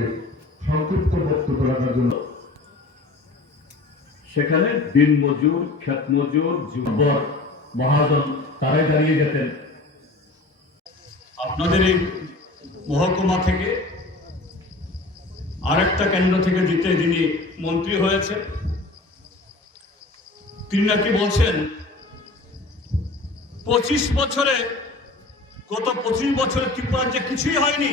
সম্পর্কে সংক্ষিপ্ত বক্তব্য রাখার জন্য। সেখানে দিন মজুর, খ্যাত মজুর যুবক মহাজন, তারাই দাঁড়িয়ে যেতেন। আপনাদের এই মহকুমা থেকে আরেকটা কেন্দ্র থেকে জিতে যিনি মন্ত্রী হয়েছে তিনি নাকি বলছেন, পঁচিশ বছরে, গত পঁচিশ বছরে ত্রিপুরার যে কিছুই হয়নি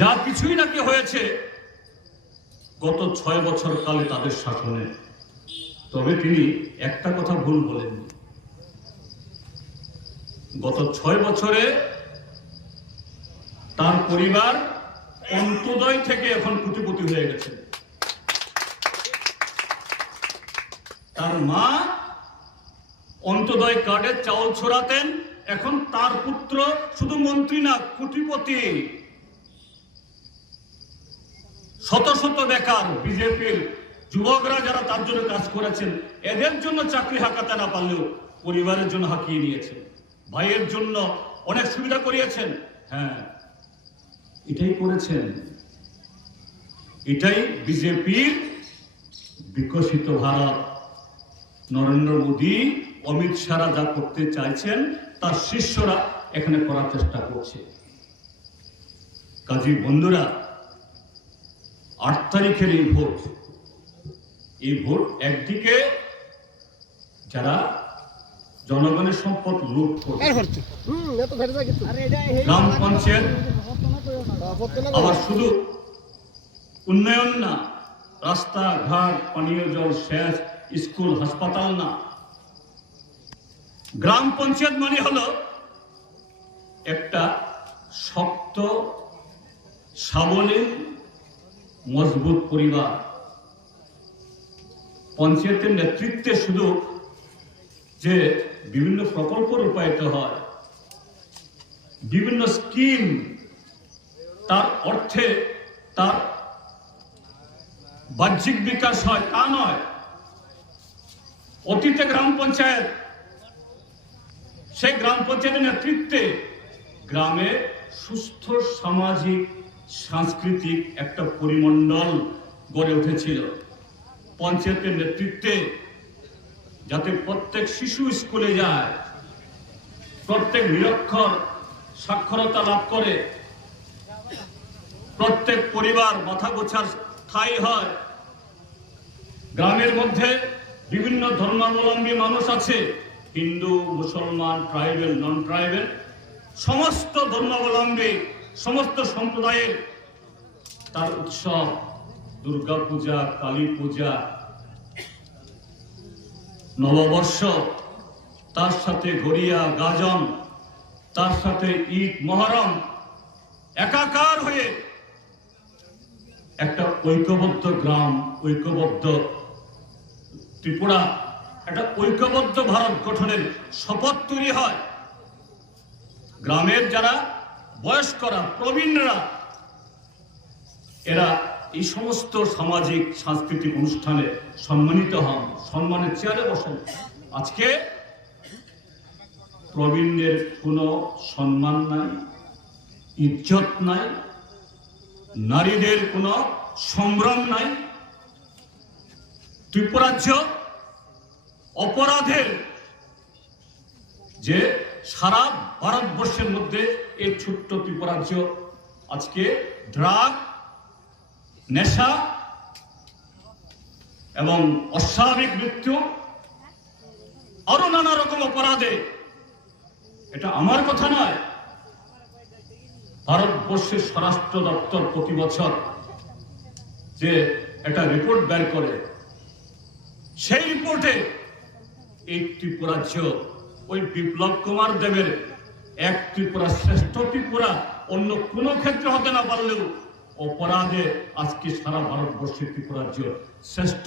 যা কিছুই নাকি হয়েছে, গত ছয় বছর কালে তাদের শাসনে। তবে তিনি একটা কথা ভুল বলেননি। গত ছয় বছরে তার পরিবার অন্তদয় থেকে এখন কুটিপতি হয়ে গেছে। তার মা অন্তদয় কার্ডে চাউল ছড়াতেন, এখন তার পুত্র শুধু মন্ত্রী না, কুটিপতি। শত শত বেকার বিজেপির যুবকরা যারা তার জন্য কাজ করেছেন, এদের জন্য চাকরি হাঁকাতে না পারলেও পরিবারের জন্য হাঁকিয়ে নিয়েছেন ভাইয়ের জন্য অনেক সুবিধা করিয়েছেন। হ্যাঁ এটাই করেছেন। এটাই বিজেপির বিকশিত ভারত। নরেন্দ্র মোদী, অমিত শাহরা যা করতে চাইছেন, তার শিষ্যরা এখানে করার চেষ্টা করছে। কাজী বন্ধুরা আট তারিখের এই ভোট। এই ভোট একদিকে যারা জনগণের সম্পদ লুট করছে। গ্রাম পঞ্চায়েত। আবার শুধু উন্নয়ন না রাস্তা ঘাট পানীয় জল সেচ স্কুল হাসপাতাল না। গ্রাম পঞ্চায়েত মানে হলো একটা শক্ত সাবলীল মজবুত পরিবার। পঞ্চায়েতের নেতৃত্বে শুধু যে বিভিন্ন প্রকল্প রূপায়িত হয়, বিভিন্ন স্কিম, তার অর্থে তার বাহ্যিক বিকাশ হয়, তা নয়। অতীতে গ্রাম পঞ্চায়েত, সেই গ্রাম পঞ্চায়েতের নেতৃত্বে গ্রামে সুস্থ সামাজিক সাংস্কৃতিক একটা পরিমণ্ডল গড়ে উঠেছিল। পঞ্চায়েতের নেতৃত্বে যাতে প্রত্যেক শিশু স্কুলে যায়, প্রত্যেক নিরক্ষর সাক্ষরতা লাভ করে, প্রত্যেক পরিবার মাথা গোছার ঠাই হয়। গ্রামের মধ্যে বিভিন্ন ধর্মাবলম্বী মানুষ আছে, হিন্দু, মুসলমান, ট্রাইবেল নন ট্রাইবেল সমস্ত ধর্মাবলম্বী সমস্ত সম্প্রদায়ের তার উৎসব, দুর্গা পূজা, কালী পূজা, নববর্ষ, তার সাথে গড়িয়া গাজন, তার সাথে ঈদ মহরম, একাকার হয়ে একটা ঐক্যবদ্ধ গ্রাম, ঐক্যবদ্ধ ত্রিপুরা, একটা ঐক্যবদ্ধ ভারত গঠনের শপথ তৈরি হয়। গ্রামের যারা বয়স্করা, প্রবীণরা, এরা এই সমস্ত সামাজিক, সাংস্কৃতিক অনুষ্ঠানে সম্মানিত হন সম্মানের চেয়ারে বসেন। আজকে প্রবীণদের কোনো সম্মান নাই, ইজ্জত নাই, নারীদের কোনো সম্ভ্রম নাই। ত্রিপুরাজ্য অপরাধের যে সারা ভারতবর্ষের মধ্যে এই ছোট্ট ত্রিপুরাজ্য আজকে ড্রাগ, নেশা এবং অস্বাভাবিক মৃত্যু আরও নানা রকম অপরাধে। এটা আমার কথা নয়। ভারতবর্ষের স্বরাষ্ট্র দপ্তর প্রতি বছর যে একটা রিপোর্ট বের করে, সেই রিপোর্টে এই ত্রিপুরাজ্য ওই বিপ্লব কুমার দেবের এক ত্রিপুরা শ্রেষ্ঠ ত্রিপুরা অন্য কোনো ক্ষেত্রে হতে না পারলেও অপরাধে আজকে সারা ভারতবর্ষের ত্রিপুরাজ্য শ্রেষ্ঠ